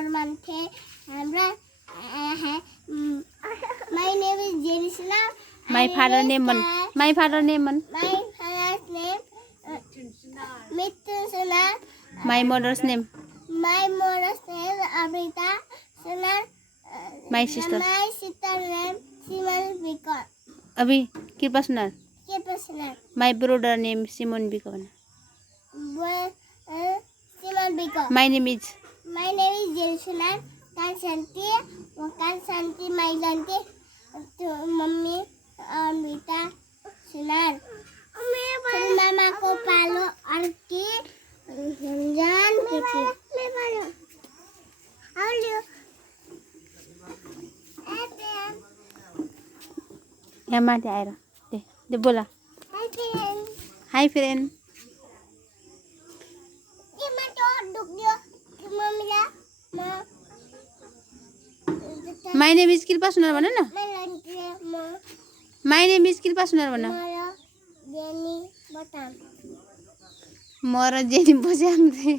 राम्रो मान्थे हाम्रो my name is Jenisla. My father name man. My father name man. My father's name Mithun Sunar. My mother's name. My mother's name Amrita Sunar. My sister. My sister's name Simon Bikar. अभी कृपा सुनार. Sunar. My brother name Simon Bikon. Simon Bikar. My name is. My name is Jenisla. Kansanti Mailanti. Mummy Amrita सुनार मामा को पालो अर्की रंजन केटी यहाँ माथि आएर दे बोला high friend my name is कृपा सुनार भन न माई नेम इज कृपा सुनार भन म र जेनी बजाम थे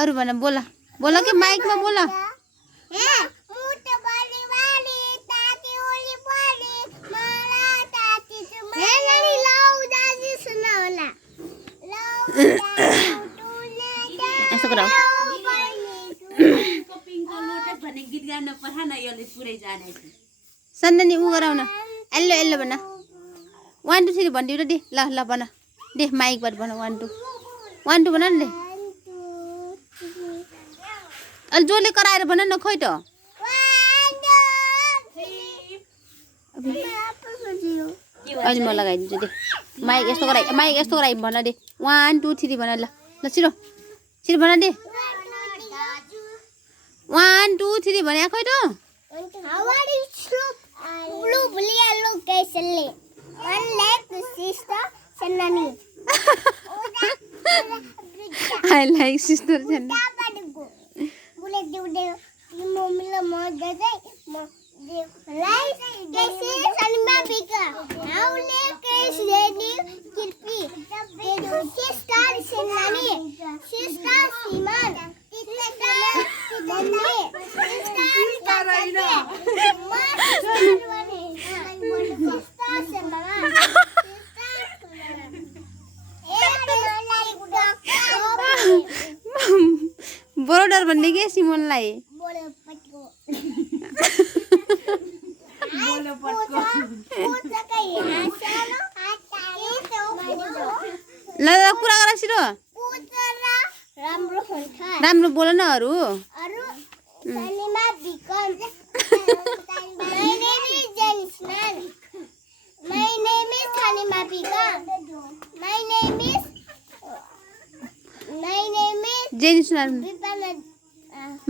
अरु भन बोला बोला के माइक में बोला ऐसा करो सन्नी उ गराउन एल्लो एल्लो भन 1 2 3 भन्दिउ दे ल ल भन दे माइक बाट भन 1 2 भन न दे अल जोले कराएर भन न खोइ त अहिले म लगाइदिन्छु दे माइक यस्तो गराइ भन दे 1 2 3 भन ल ल छिरो छिरो भन दे 1 2 3 भने खोइ त Blue, yellow, Gaisele. One leg, the sister, Senani. I like sister Senani. Brother भन्ने के सिमोनलाई ल कुरा गर छिरो राम्रो बोल न अरु जेनी सुनार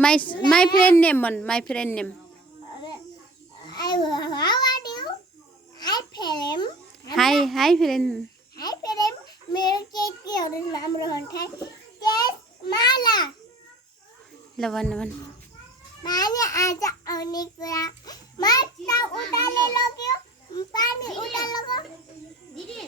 my friend name man my friend name how are you hi friend मेरो केटीहरु नाम रहन्थे त्यस माला ल भन्न माने आज आउने कुरा माछा उडाले लग्यो पानी उडाले लग्यो दिदी